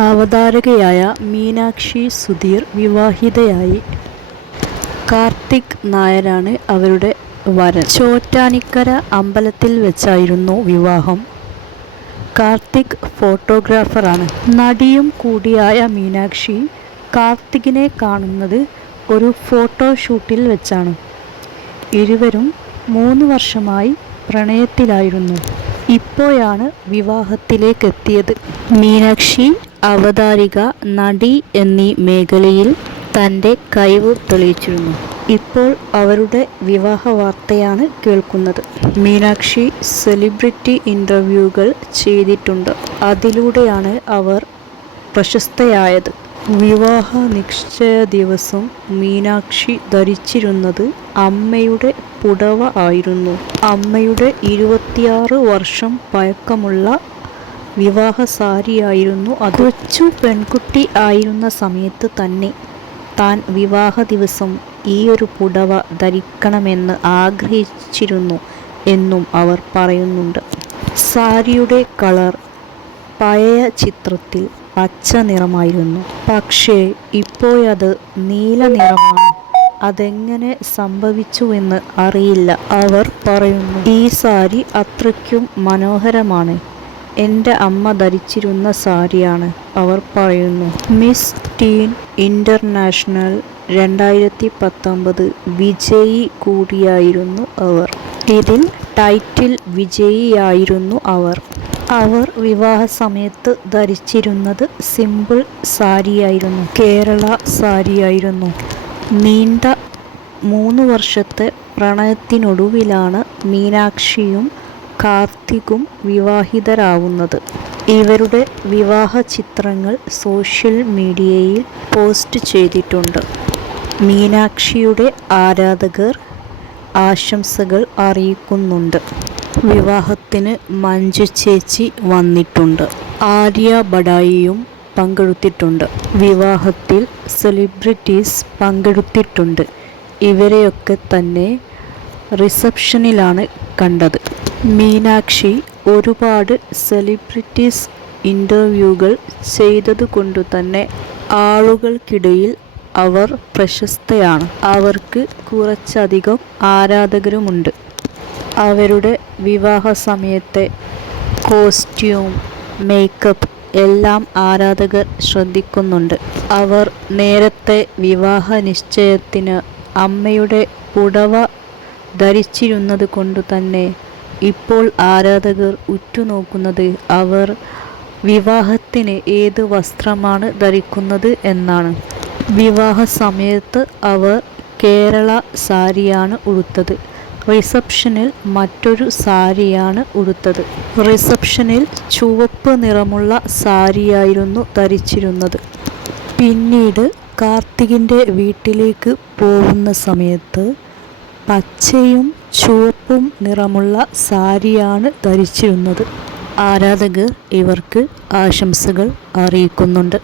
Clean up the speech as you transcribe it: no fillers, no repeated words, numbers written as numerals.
അവതാരകയായ മീനാക്ഷി സുധീർ വിവാഹിതയായി. കാർത്തിക് നായരാണ് അവരുടെ വരൻ. ചോറ്റാനിക്കര അമ്പലത്തിൽ വെച്ചായിരുന്നു വിവാഹം. കാർത്തിക് ഫോട്ടോഗ്രാഫറാണ്. നടിയും കൂടിയായ മീനാക്ഷി കാർത്തികിനെ കാണുന്നത് ഒരു ഫോട്ടോഷൂട്ടിൽ വെച്ചാണ്. ഇരുവരും 3 വർഷമായി പ്രണയത്തിലായിരുന്നു. ഇപ്പോഴാണ് വിവാഹത്തിലേക്കെത്തിയത്. മീനാക്ഷി അവതാരിക, നടി എന്നീ മേഖലയിൽ തൻ്റെ കഴിവ് തെളിയിച്ചിരുന്നു. ഇപ്പോൾ അവരുടെ വിവാഹ വാർത്തയാണ് കേൾക്കുന്നത്. മീനാക്ഷി സെലിബ്രിറ്റി ഇൻ്റർവ്യൂകൾ ചെയ്തിട്ടുണ്ട്. അതിലൂടെയാണ് അവർ പ്രശസ്തയായത്. വിവാഹ നിശ്ചയ ദിവസം മീനാക്ഷി ധരിച്ചിരുന്നത് അമ്മയുടെ പുടവ ആയിരുന്നു. അമ്മയുടെ 26 വർഷം പഴക്കമുള്ള വിവാഹ സാരിയായിരുന്നു അത്. കൊച്ചു പെൺകുട്ടി ആയിരുന്ന സമയത്ത് തന്നെ താൻ വിവാഹ ദിവസം ഈ ഒരു പുടവ ധരിക്കണമെന്ന് ആഗ്രഹിച്ചിരുന്നു എന്നും അവർ പറയുന്നുണ്ട്. സാരിയുടെ കളർ പഴയ ചിത്രത്തിൽ പച്ച നിറമായിരുന്നു. പക്ഷേ ഇപ്പോഴത് നീല നിറമാണ്. അതെങ്ങനെ സംഭവിച്ചുവെന്ന് അറിയില്ല. അവർ പറയുന്നു, ഈ സാരി അത്രയ്ക്കും മനോഹരമാണ്. എൻ്റെ അമ്മ ധരിച്ചിരുന്ന സാരിയാണ്. അവർ പറയുന്നു. മിസ് ടീൻ ഇൻ്റർനാഷണൽ 2019 വിജയി കൂടിയായിരുന്നു അവർ. ഇതിൽ ടൈറ്റിൽ വിജയിയായിരുന്നു അവർ. അവർ വിവാഹ സമയത്ത് ധരിച്ചിരുന്നത് സിമ്പിൾ സാരിയായിരുന്നു. കേരള സാരിയായിരുന്നു. നീണ്ട 3 വർഷത്തെ പ്രണയത്തിനൊടുവിലാണ് മീനാക്ഷിയും കാർത്തികും വിവാഹിതരാവുന്നത്. ഇവരുടെ വിവാഹ ചിത്രങ്ങൾ സോഷ്യൽ മീഡിയയിൽ പോസ്റ്റ് ചെയ്തിട്ടുണ്ട്. മീനാക്ഷിയുടെ ആരാധകർ ആശംസകൾ അറിയിക്കുന്നുണ്ട്. വിവാഹത്തിന് മഞ്ജു ചേച്ചി വന്നിട്ടുണ്ട്. ആര്യ ബഡായിയും പങ്കെടുത്തിട്ടുണ്ട്. വിവാഹത്തിൽ സെലിബ്രിറ്റീസ് പങ്കെടുത്തിട്ടുണ്ട്. ഇവരെയൊക്കെ തന്നെ റിസപ്ഷനിലാണ് കണ്ടത്. മീനാക്ഷി ഒരുപാട് സെലിബ്രിറ്റീസ് ഇൻ്റർവ്യൂകൾ ചെയ്തതുകൊണ്ടു തന്നെ ആളുകൾക്കിടയിൽ അവർ പ്രശസ്തയാണ്. അവർക്ക് കുറച്ചധികം ആരാധകരുമുണ്ട്. അവരുടെ വിവാഹ സമയത്തെ കോസ്റ്റ്യൂം, മേക്കപ്പ് എല്ലാം ആരാധകർ ശ്രദ്ധിക്കുന്നുണ്ട്. അവർ നേരത്തെ വിവാഹ നിശ്ചയത്തിന് അമ്മയുടെ പുടവ ധരിച്ചിരുന്നത് കൊണ്ടു തന്നെ ഇപ്പോൾ ആരാധകർ ഉറ്റുനോക്കുന്നത് അവർ വിവാഹത്തിന് ഏത് വസ്ത്രമാണ് ധരിക്കുന്നത് എന്നാണ്. വിവാഹ സമയത്ത് അവർ കേരള സാരിയാണ് ഉടുത്തത്. റിസപ്ഷനിൽ മറ്റൊരു സാരിയാണ് ഉടുത്തത്. റിസപ്ഷനിൽ ചുവപ്പ് നിറമുള്ള സാരിയായിരുന്നു ധരിച്ചിരുന്നത്. പിന്നീട് കാർത്തികിൻ്റെ വീട്ടിലേക്ക് പോകുന്ന സമയത്ത് പച്ചയും ചുവപ്പും നിറമുള്ള സാരിയാണ് ധരിച്ചിരുന്നത്. ആരാധകർ ഇവർക്ക് ആശംസകൾ അറിയിക്കുന്നുണ്ട്.